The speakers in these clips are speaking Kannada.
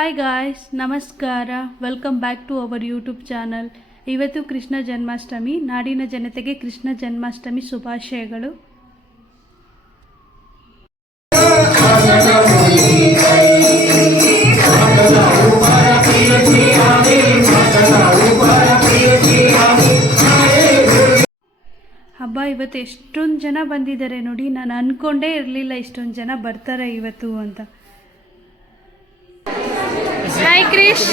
ಹಾಯ್ ಗಾಯ್ಸ್, ನಮಸ್ಕಾರ. Welcome back to our YouTube channel. ಇವತ್ತು ಕೃಷ್ಣ ಜನ್ಮಾಷ್ಟಮಿ. ನಾಡಿನ ಜನತೆಗೆ ಕೃಷ್ಣ ಜನ್ಮಾಷ್ಟಮಿ ಶುಭಾಶಯಗಳು. ಹಬ್ಬ ಇವತ್ತು ಎಷ್ಟೊಂದು ಜನ ಬಂದಿದ್ದಾರೆ ನೋಡಿ. ನಾನು ಅಂದ್ಕೊಂಡೇ ಇರಲಿಲ್ಲ ಇಷ್ಟೊಂದು ಜನ ಬರ್ತಾರೆ ಇವತ್ತು ಅಂತ. ಹಾಯ್ ಕ್ರಿಶ್.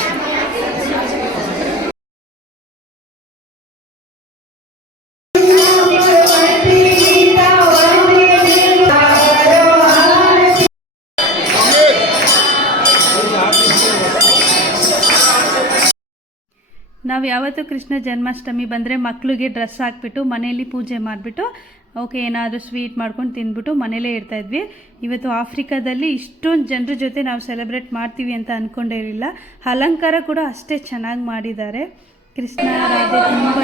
ನಾವು ಯಾವತ್ತೂ ಕೃಷ್ಣ ಜನ್ಮಾಷ್ಟಮಿ ಬಂದರೆ ಮಕ್ಕಳಿಗೆ ಡ್ರೆಸ್ ಹಾಕ್ಬಿಟ್ಟು ಮನೆಯಲ್ಲಿ ಪೂಜೆ ಮಾಡಿಬಿಟ್ಟು ಏನಾದರೂ ಸ್ವೀಟ್ ಮಾಡ್ಕೊಂಡು ತಿಂದ್ಬಿಟ್ಟು ಮನೇಲೇ ಇರ್ತಾಯಿದ್ವಿ. ಇವತ್ತು ಆಫ್ರಿಕಾದಲ್ಲಿ ಇಷ್ಟೊಂದು ಜನರ ಜೊತೆ ನಾವು ಸೆಲೆಬ್ರೇಟ್ ಮಾಡ್ತೀವಿ ಅಂತ ಅಂದ್ಕೊಂಡೇ ಇರಲಿಲ್ಲ. ಅಲಂಕಾರ ಕೂಡ ಅಷ್ಟೇ ಚೆನ್ನಾಗಿ ಮಾಡಿದ್ದಾರೆ. ಕೃಷ್ಣ ರಾಧೆ ತುಂಬಾ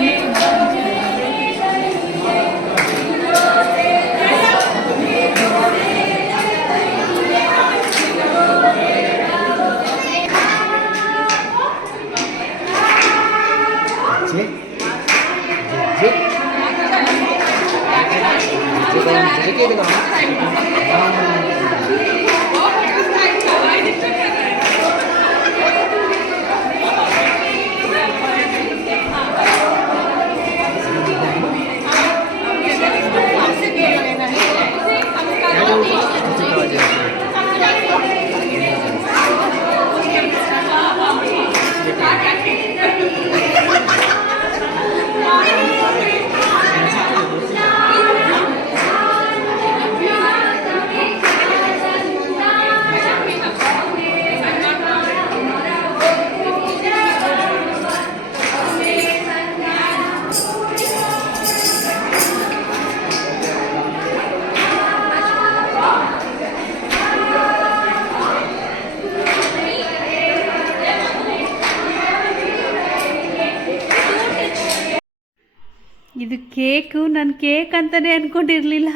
ಇದು ಕೇಕು. ನಾನು ಕೇಕ್ ಅಂತಲೇ ಅಂದ್ಕೊಂಡಿರಲಿಲ್ಲ.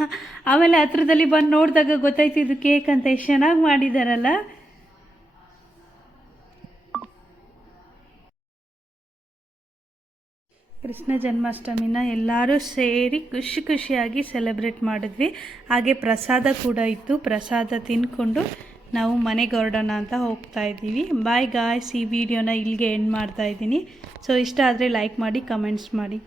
ಆಮೇಲೆ ಹತ್ರದಲ್ಲಿ ಬಂದು ನೋಡಿದಾಗ ಗೊತ್ತಾಯ್ತು ಇದು ಕೇಕ್ ಅಂತ. ಎಷ್ಟು ಚೆನ್ನಾಗಿ ಮಾಡಿದಾರಲ್ಲ. ಕೃಷ್ಣ ಜನ್ಮಾಷ್ಟಮಿನ ಎಲ್ಲರೂ ಸೇರಿ ಖುಷಿಯಾಗಿ ಸೆಲೆಬ್ರೇಟ್ ಮಾಡಿದ್ವಿ. ಹಾಗೆ ಪ್ರಸಾದ ಕೂಡ ಇತ್ತು. ಪ್ರಸಾದ ತಿಂದ್ಕೊಂಡು ನಾವು ಮನೆಗೆ ಹೊರಡೋಣ ಅಂತ ಹೋಗ್ತಾ ಇದ್ದೀವಿ. ಬಾಯ್ ಗಾಯ್ಸ್, ಈ ವಿಡಿಯೋನ ಇಲ್ಲಿಗೆ ಎಂಡ್ ಮಾಡ್ತಾ ಇದ್ದೀನಿ. ಸೊ ಇಷ್ಟ ಆದರೆ ಲೈಕ್ ಮಾಡಿ, ಕಮೆಂಟ್ಸ್ ಮಾಡಿ.